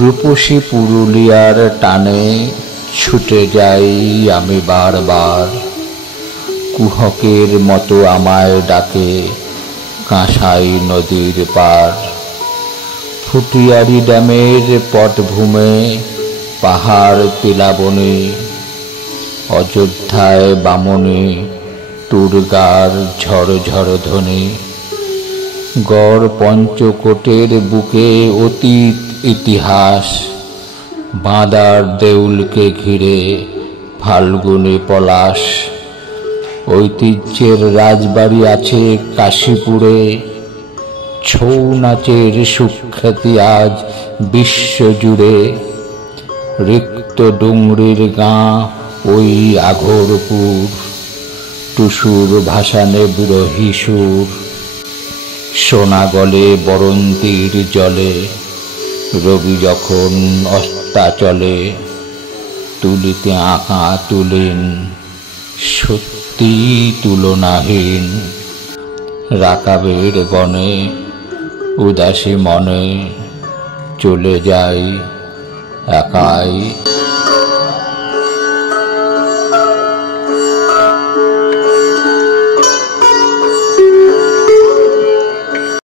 রূপসী পুরুলিয়ার টানে ছুটে যাই আমি বারবার, কুহকের মতো আমায় ডাকে কাঁসাই নদীর পার। ফুটিয়ারি ড্যামের পটভূমে পাহাড় পিলাবনে, অযোধ্যায় বামনে দুর্গার ঝড় ঝড় ধ্বনি। গড় পঞ্চকোটের বুকে অতীত ইতিহাস, বাঁদার দেউলকে ঘিরে ফাল্গুনে পলাশ। ঐতিহ্যের রাজবাড়ি আছে কাশীপুরে, ছৌ নাচের সুখ্যাতি আজ বিশ্বজুড়ে। রিক্ত ডুংরির গাঁ ওই আঘরপুর, টুসুর ভাসানে বিরহী সুর। সোনা গলে বরন্তির জলে, রবি যখন অস্তাচলে। তুলিতে আঁকা তুলিন সত্যি তুলনাহীন, রাকাবের বনে উদাসী মনে চলে যাই একাই।